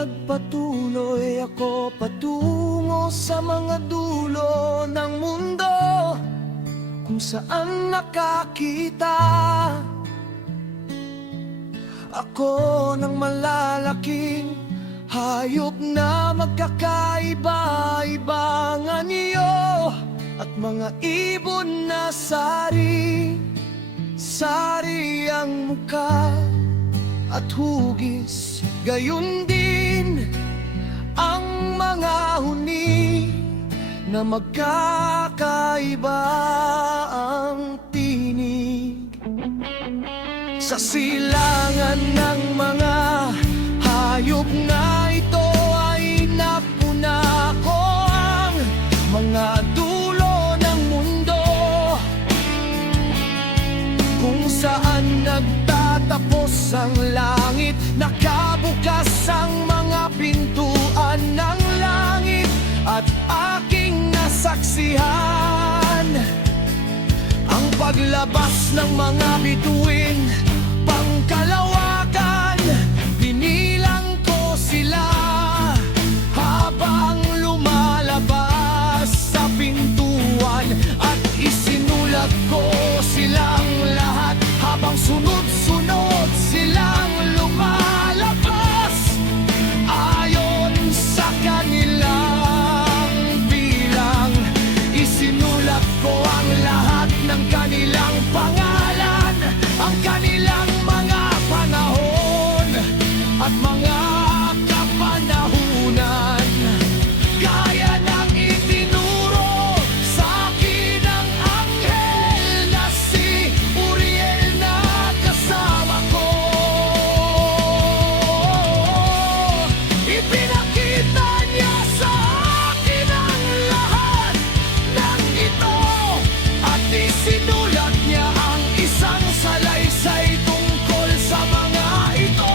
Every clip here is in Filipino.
nagpatuloy ako patungo sa mga dulo ng mundo, kung saan nakakita ako ng malalaking hayop na magkakaiba-ibang anyo, at mga ibon na sari-sari ang muka at hugis. Gayon din ang mga huni na magkakaiba ang tinig. Sa silangan ng mga hayop na ito ay napuna ko ang mga dulo ng mundo, kung saan nagtatapos ang langit. Nakabukas ang mga pintuan ng langit at aking nasaksihan ang paglabas ng mga bituin. Pangkalawakan, binilang ko sila habang lumalabas sa pintuan, at isinulat ko silang lahat habang sunod-sunod silang lumalabas ayon sa kanilang bilang. Isinulat ko ang lahat ng kanilang pangalan, ang kanilang mga panahon at mga kapanahunan, gaya ng itinuro sa akin ng anghel na si Uriel na kasama ko. Ipinakita niya sa akin ang lahat ng ito, at isinulat niya ang isang salaysay tungkol sa mga ito.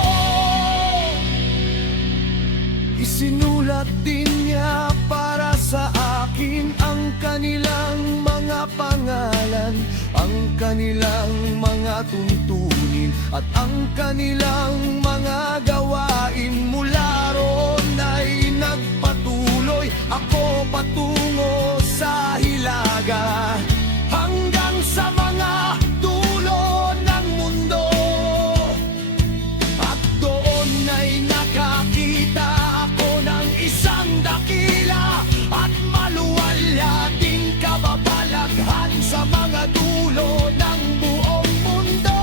Isinulat din niya para sa akin ang kanilang mga pangalan, ang kanilang mga tuntunin at ang kanilang mga gawain. Mula roon ay nagpatuloy ako patungo sa hilaga, hanggang sa mga dulo ng mundo, at doon ay nakakita ako ng isang dakila at maluwalhating kababalaghan sa mga dulo ng buong mundo.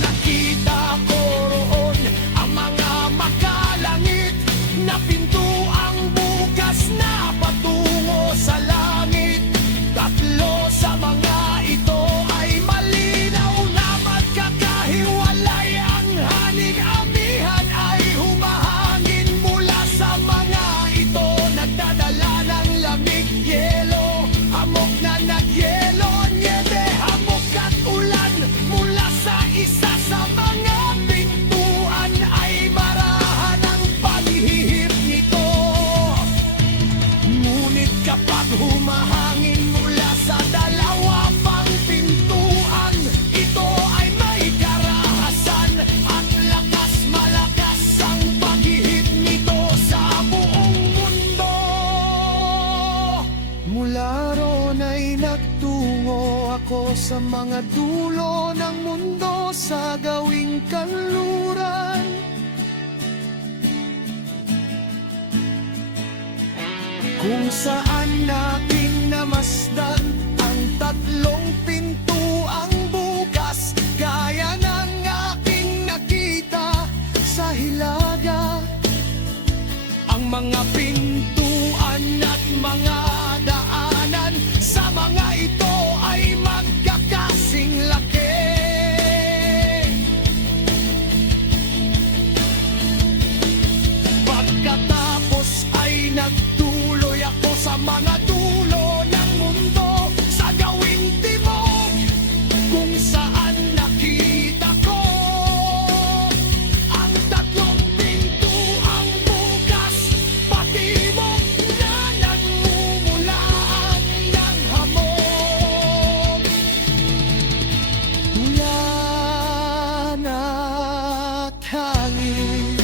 Nakita ko roon ang mga makalangit na pintuang bukas na patungo sa langit. Tatlo sa mga ito ay malinaw na magkakahiwalay. Ang hanig-amihan ay humahangin mula sa mga ito, nagdadala ng lamig, yelo, hamog na nagyelo, niebe, hamog at ulan. Mula sa isa sa mga pintuan ay marahan ang paghihip nito. Ngunit kapag humahangin mula sa dalawa pang pintuan, ito ay may karahasan at malakas ang paghihip nito sa buong mundo. Mula roon ay nagtungo ako sa mga dulo ng mundo, sa gawing kanluran, kung saan nating namasdan ang tatlong pintuang bukas, gaya ng aking nakita sa hilaga. Ang mga pintuan at mga daanan sa mga ito ay magkakasing laki. Pagkatapos ay nagtuloy ako sa mga dulo ng mundo, sa gawing timog, kung saan nakita ko ang tatlong pintuang bukas, patibok na nagmumulaan ng hamog. Ulan at hangin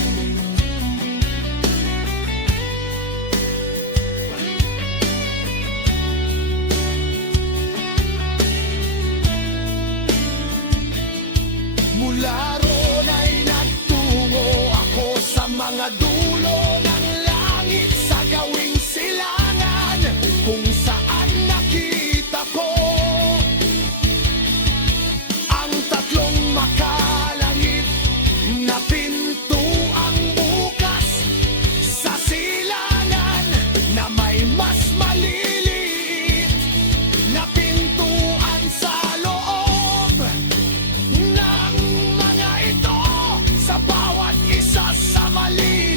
mali